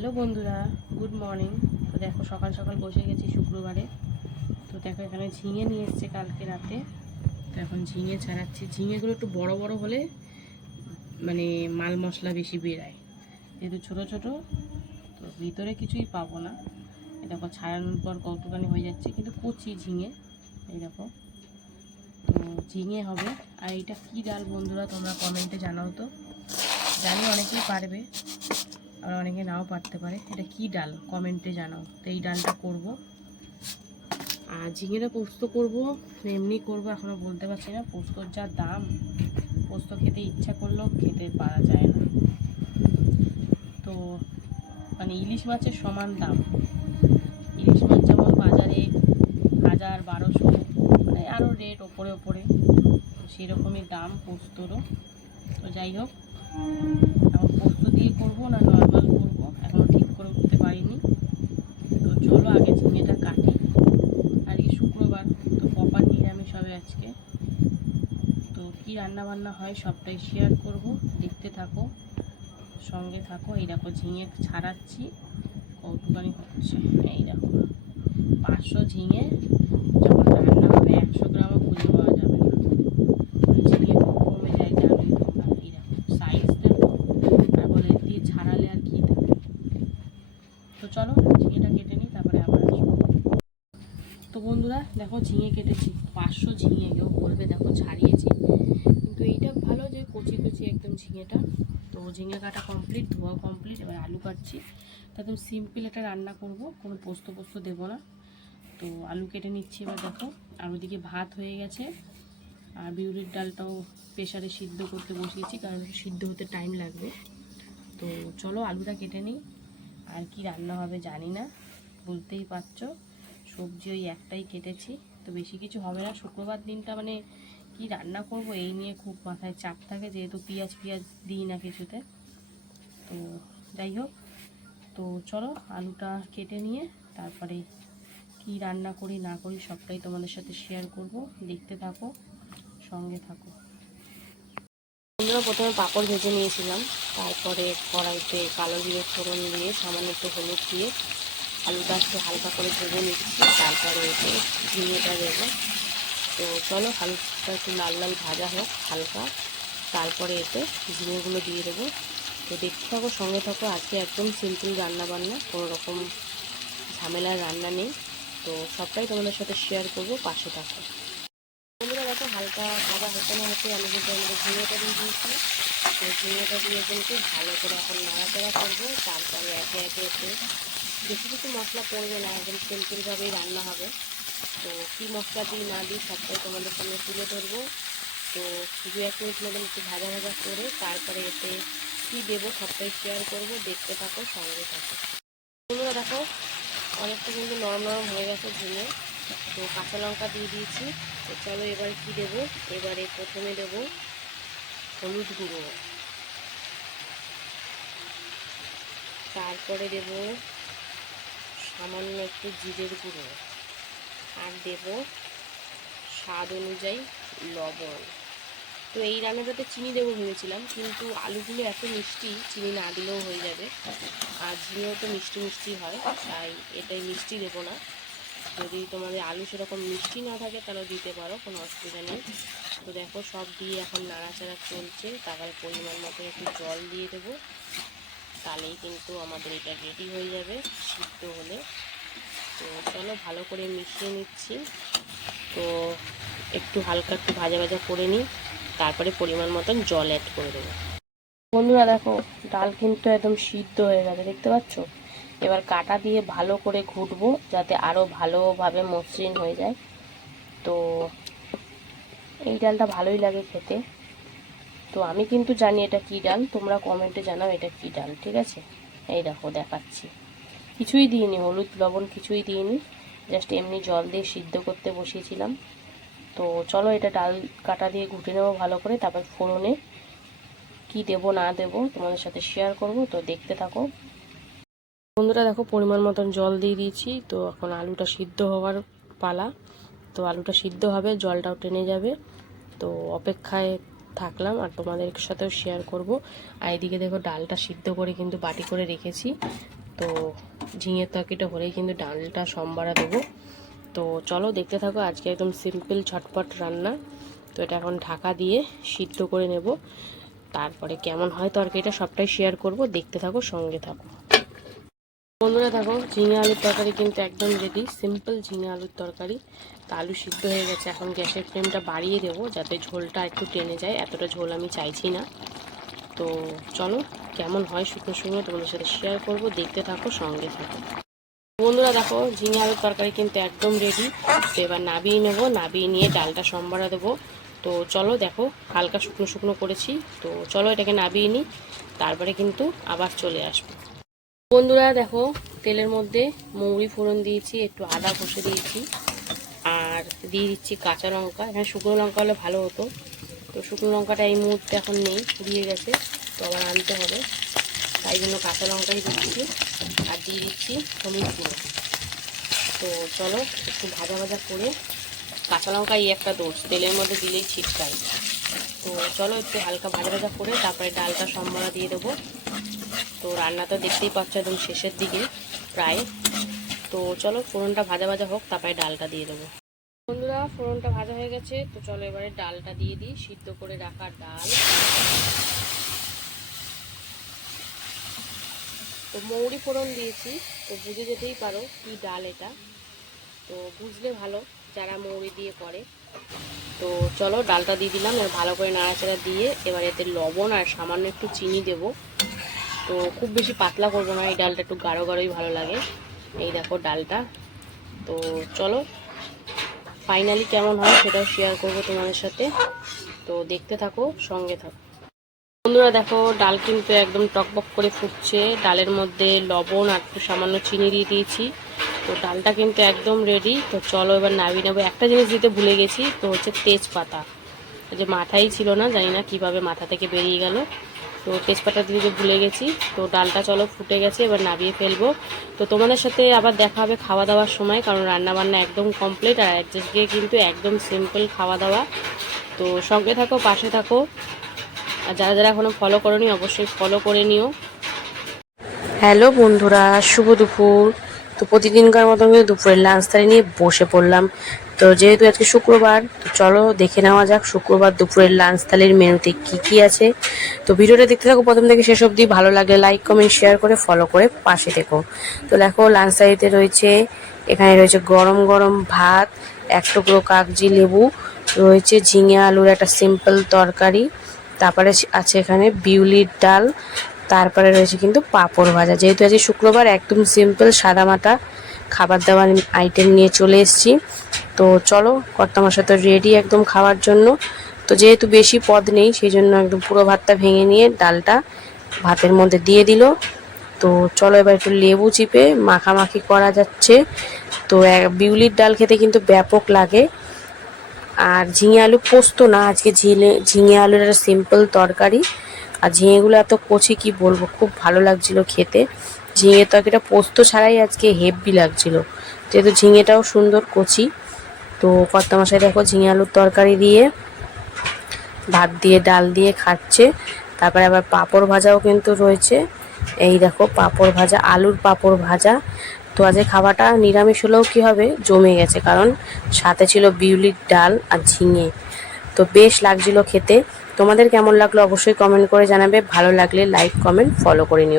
Hello বন্ধুরা, good morning. তো দেখো, সকাল সকাল বসে গেছি শুক্রবারে। তো দেখো, এখানে ঝিঙে নিয়ে এসছে কালকে রাতে। তো এখন ঝিঙে ছাড়াচ্ছি। ঝিঙেগুলো একটু বড় বড় হলে মানে মাল মশলা বেশি বেরায় যেহেতু ছোট ছোট, তো ভিতরে কিছুই পাবো না। এই দেখো, ছাড়ানোর পর কৌতুকানি হয়ে যাচ্ছে। কিন্তু কচি ঝিঙে, এই দেখো। তো ঝিঙে হবে। আর এটা কী ডাল বন্ধুরা, তোমরা কমেন্টে জানাও তো। জানি অনেকেই পারবে। আর অনেকে নাও পারতে পারে। এটা কি ডাল? কমেন্টে জানাও। তো এই ডালটা করব। আর ঝিঙেটা পোস্ত করব। এমনি করব এখনও বলতে পারছি না। পোস্তর যা দাম, পোস্ত খেতে ইচ্ছা করলেও খেতে পারা যায় না। তো মানে ইলিশ মাছের সমান দাম। ইলিশ মাছ যেমন বাজারে হাজার বারোশো মানে আরও রেট ওপরে ওপরে, সেরকমই দাম পোস্তরও। তো যাই হোক, এখন পোস্ত দিয়ে করব, না নর্মাল এখনও ঠিক করে উঠতে পারিনি। তো চলো আগে ঝিঙেটা কাটি। আজকে শুক্রবার, তো পপার নিরামিষ হবে আজকে। তো কি রান্না বান্না হয় সবটাই শেয়ার করব। দেখতে থাকো, সঙ্গে থাকো। এই দেখো ঝিঙে ছাড়াচ্ছি। কৌতুকানি হচ্ছে। এই দেখো, পাঁচশো ঝিঙে যখন রান্না হবে একশো গ্রামও খুঁজে পাওয়া যাবে না ঝিঙে খুব কমে যায় জানোই তোমরা এই দেখো সাইজ দেখো আর বলে এর দিয়ে ছাড়ালে আর কি থাকে তো চলো ঝিঙেটা কেটে নিই তারপরে আবার আসব তো বন্ধুরা দেখো ঝিঙে কেটেছি, পাঁচশো ঝিঙে, কেউ বলবে দেখো ছাড়িয়েছি। কিন্তু এইটা ভালো যে কচি কচি একদম ঝিঙেটা। তো ঝিঙে কাটা কমপ্লিট ধোয়া কমপ্লিট এবার আলু কাটছি। একদম সিম্পল একটা রান্না করব, কোনো পোস্ত পোস্ত দেবো না। তো আলু কেটে নিচ্ছি এবার দেখো। আর ওদিকে ভাত হয়ে গেছে। আর বিউলির ডালটাও প্রেশারে সিদ্ধ করতে বসিয়েছি, কারণ সিদ্ধ হতে টাইম লাগবে। তো চলো আলুটা কেটে নিই। আর কি রান্না হবে জানি না বুঝতেই পারছ। সবজি ওই একটাই কেটেছি। তো বেশি কিছু হবে না। শুক্রবার দিনটা মানে কি রান্না করব এই নিয়ে খুব মাথায় চাপ থাকে, যেহেতু পেঁয়াজ পেঁয়াজ দিই না কিছুতে। তো যাই হোক, তো চলো আলুটা কেটে নিয়ে তারপরে কি রান্না করি না করি সবটাই তোমাদের সাথে শেয়ার করব। দেখতে থাকো, সঙ্গে থাকো। আমরা প্রথমে পাঁপড় ভেজে নিয়েছিলাম। তারপরে কড়াইতে কালো জিরে ফোড়ন দিয়ে সামান্য একটু হলুদ দিয়ে আলুটা একটু হালকা করে ভেজে নিচ্ছি, তারপরে এতে ঝিঙেটা দেবো। তো চলো হালকা একটু লাল লাল ভাজা হোক হালকা। তারপরে এতে ঝিঙেগুলো দিয়ে দেবো। তো দেখতে থাকো, সঙ্গে থাকো, আজকে একদম সিম্পল রান্না বান্না কোনো রকম ঝামেলার রান্না নেই। তো সবটাই তোমাদের সাথে শেয়ার করব, পাশে থাকো। বন্ধুরা দেখো, হালকা ভাজা হতে না হতে আমি কিন্তু আমাদের ঝিঙেটা দিয়ে দিয়েছি। তো ঝিঙেটা দিয়ে কিন্তু ভালো করে এখন নাড়াচাড়া করব, তারপরে একে একে এতে বেশি কিছু মশলা পড়বে না, একদম সিম্পলভাবেই রান্না হবে। তো কী মশলা দিই না দিই সবটাই তোমাদের সামনে তুলে ধরবো। তো দু এক মিনিট মতন একটু ভাজা ভাজা করে তারপরে এতে কী দেবো সবটাই শেয়ার করব, দেখতে থাকো, সঙ্গে থাকো। বন্ধুরা দেখো, অনেকটা কিন্তু নরম নরম হয়ে গেছে ঝিঙে। তো কাঁচা লঙ্কা দিয়ে দিয়েছি। তো চলো এবার কি দেবো? এবারে প্রথমে দেবো হলুদ গুঁড়ো। তারপরে দেব সামান্য একটু জিরের গুঁড়ো আর দেব স্বাদ অনুযায়ী লবণ। তো এই রান্নাটাতে চিনি দেবো ভেবেছিলাম, কিন্তু আলুগুলো এত মিষ্টি, চিনি না দিলেও হয়ে যাবে। আর ঝিঙেও তো মিষ্টি মিষ্টি হয়, তাই এটাই মিষ্টি দেবো না। যদি তোমাদের আলু সেরকম মিষ্টি না থাকে, তাহলে দিতে পারো, কোনো অসুবিধা নেই। তো দেখো, সব দিয়ে এখন নাড়াচাড়া চলছে। তারপরে পরিমাণ মতো একটু জল দিয়ে দেবো। তাহলেই কিন্তু আমাদের এটা রেডি হয়ে যাবে, সিদ্ধ হলে। তো চলো ভালো করে মিশিয়ে নিচ্ছি। তো একটু হালকা একটু ভাজা ভাজা করে নিই, তারপরে পরিমাণ মতন জল অ্যাড করে দেবো। বন্ধুরা দেখো, ডাল কিন্তু একদম সিদ্ধ হয়ে গেছে, দেখতে পাচ্ছ? এবার কাটা দিয়ে ভালো করে ঘুটবো, যাতে আরও ভালোভাবে মসৃণ হয়ে যায়। তো এই ডালটা ভালোই লাগে খেতে। তো আমি কিন্তু জানি এটা কী ডাল, তোমরা কমেন্টে জানাও এটা কী ডাল, ঠিক আছে? এই দেখো, দেখাচ্ছি। কিছুই দিইনি, হলুদ, লবণ কিছুই দিইনি জাস্ট এমনি জল দিয়ে সিদ্ধ করতে বসিয়েছিলাম। তো চলো এটা ডাল কাটা দিয়ে ঘুটে নেব ভালো করে, তারপর ফোড়নে কি দেব, না দেব, তোমাদের সাথে শেয়ার করব, তো দেখতে থাকো। বন্ধুরা দেখো, পরিমাণ মতন জল দিয়ে দিয়েছি, তো এখন আলুটা সিদ্ধ হওয়ার পালা। তো আলুটা সিদ্ধ হবে, জলটাও টেনে যাবে। তো অপেক্ষায় থাকলাম আর তোমাদের সাথেও শেয়ার করব। আর এদিকে দেখো ডালটা সিদ্ধ করে কিন্তু বাটি করে রেখেছি। তো ঝিঙের তরকারিটা হলেই কিন্তু ডালটা সম্বারা দেবো। তো চলো দেখতে থাকো আজকে একদম সিম্পল ছটপট রান্না। তো এটা এখন ঢাকা দিয়ে সিদ্ধ করে নেব। তারপরে কেমন হয় তরকারিটা সবটাই শেয়ার করব। দেখতে থাকো, সঙ্গে থাকো। বন্ধুরা দেখো, ঝিঙে আলুর তরকারি কিন্তু একদম রেডি সিম্পল ঝিঙে আলুর তরকারি। তা আলু সিদ্ধ হয়ে গেছে, এখন গ্যাসের ফ্লেমটা বাড়িয়ে দেবো যাতে ঝোলটা একটু টেনে যায়, এতটা ঝোল আমি চাইছি না। তো চলো, কেমন হয় শুকনো শুকনো তোমাদের সাথে শেয়ার করব, দেখতে থাকো, সঙ্গে থাকো। বন্ধুরা দেখো, ঝিঙে আলুর তরকারি কিন্তু একদম রেডি তো এবার নাবিয়ে নেব, নাবিয়ে নিয়ে ডালটা সম্বারা দেবো। তো চলো দেখো, হালকা শুকনো শুকনো করেছি, তো চলো এটাকে নাবিয়ে নিই, তারপরে কিন্তু আবার চলে আসব। বন্ধুরা দেখো, তেলের মধ্যে মৌরি ফোড়ন দিয়েছি, একটু আদা কষে দিয়েছি, আর দিয়ে দিচ্ছি কাঁচা লঙ্কা। এখানে শুকনো লঙ্কা হলে ভালো হতো। তো শুকনো লঙ্কাটা এই মুহূর্তে এখন নেই দিয়ে গেছে, তো আবার আনতে হবে। তাই জন্য কাঁচা লঙ্কাই দিচ্ছি, আর দিয়ে দিচ্ছি হলুদ গুঁড়ো। তো চলো, একটু ভাজা ভাজা করে কাঁচা লঙ্কা এই একটা দোষ, তেলের মধ্যে দিলেই ছিটকায়। তো চলো, একটু হালকা ভাজা ভাজা করে তারপরে ডালটা সম্বরা দিয়ে দেবো। তো রান্না তো দেখতেই পাচ্ছ একদম শেষের দিকে, প্রায়। তো চলো ফোড়নটা ভাজা ভাজা হোক, তারপরে ডালটা দিয়ে দেবো। বন্ধুরা, ফোড়নটা ভাজা হয়ে গেছে, তো চলো এবারে ডালটা দিয়ে দিই, সিদ্ধ করে রাখা ডাল। তো মৌরি ফোড়ন দিয়েছি, তো বুঝে যেতেই পারো কি ডাল এটা। তো বুঝলে ভালো, যারা মৌরি দিয়ে করে। তো চলো ডালটা দিয়ে দিলাম, এবার ভালো করে নাড়াচাড়া দিয়ে এবার এতে লবণ আর সামান্য একটু চিনি দেব। তো খুব বেশি পাতলা করব না, এই ডালটা একটু গাঢ় গাঢ়ই ভালো লাগে। এই দেখো ডালটা। তো চলো, ফাইনালি কেমন হয় সেটাও শেয়ার করব তোমাদের সাথে। তো দেখতে থাকো, সঙ্গে থাকো। বন্ধুরা দেখো, ডাল কিন্তু একদম টকবক করে ফুটছে। ডালের মধ্যে লবণ আর একটু সামান্য চিনি দিয়ে দিয়েছি। তো ডালটা কিন্তু একদম রেডি তো চলো এবার নাবি নেব। একটা জিনিস দিতে ভুলে গেছি, তো হচ্ছে তেজপাতা। যে মাথাই ছিল না, জানি না কীভাবে মাথা থেকে বেরিয়ে গেল। তো তেজপাতা দিতে ভুলে গেছি, তো ডালটা চলো ফুটে গেছে, এবার নাবিয়ে ফেলব। তো তোমাদের সাথে আবার দেখা হবে খাওয়া দাওয়ার সময়, কারণ রান্নাবান্না একদম কমপ্লিট আর অ্যাডজাস্ট দিয়ে কিন্তু একদম সিম্পল খাওয়া দাওয়া তো সঙ্গে থাকো, পাশে থাকো। আর যারা যারা এখনও ফলো করনি, অবশ্যই ফলো করে নিও। হ্যালো বন্ধুরা, শুভ দুপুর। তো প্রতিদিনকার মতো আমি দুপুরের লাঞ্চ থালি নিয়ে বসে পড়লাম। তো যেহেতু আজকে শুক্রবার, তো চলো দেখে নেওয়া যাক শুক্রবার দুপুরের লাঞ্চ থালির মেনুতে কি কি আছে। তো ভিডিওটা দেখতে থাকো, প্রথম থেকে শেষ অবধি। ভালো লাগলে লাইক কমেন্ট শেয়ার করে ফলো করে পাশে থেকো। তো দেখো লাঞ্চ থালিতে রয়েছে, এখানে রয়েছে গরম গরম ভাত, এক টুকরো কাগজি লেবু, রয়েছে ঝিঙে আলুর একটা সিম্পল তরকারি, তারপরে আছে এখানে বিউলির ডাল তারপরে রয়েছে কিন্তু পাঁপড় ভাজা। যেহেতু আজকে শুক্রবার, একদম সিম্পল সাদামাটা খাবার দাবার আইটেম নিয়ে চলে এসেছি। তো চলো কর্তামশা তো রেডি একদম খাওয়ার জন্য। তো যেহেতু বেশি পদ নেই সেই জন্য একদম পুরো ভাতটা ভেঙে নিয়ে ডালটা ভাতের মধ্যে দিয়ে দিল। তো চলো এবার একটু লেবু চিপে মাখামাখি করা যাচ্ছে। তো বিউলির ডাল খেতে কিন্তু ব্যাপক লাগে। আর ঝিঙে আলু পোস্ত না, আজকে ঝিঙে ঝিঙে আলুর একটা সিম্পল তরকারি। আর ঝিঙেগুলো এত কচি কি বলব, খুব ভালো লাগছিল খেতে। ঝিঙে তরকারিটা পোস্ত ছাড়াই আজকে হেভি লাগছিল। যেহেতু ঝিঙেটাও সুন্দর কচি, তো কর্তা মশাই দেখো ঝিঙে আলুর তরকারি দিয়ে ভাত দিয়ে, ডাল দিয়ে খাচ্ছে। তারপরে আবার পাঁপড় ভাজাও কিন্তু রয়েছে। এই দেখো পাঁপড় ভাজা, আলুর পাঁপড় ভাজা। তো আজকে খাবারটা নিরামিষ হলেও কী হবে? জমে গেছে, কারণ সাথে ছিল বিউলির ডাল আর ঝিঙে। তো বেশ লাগছিল খেতে। তোমাদের কেমন লাগল অবশ্যই কমেন্ট করে জানাবে। ভালো লাগলে লাইক কমেন্ট ফলো করে নিও।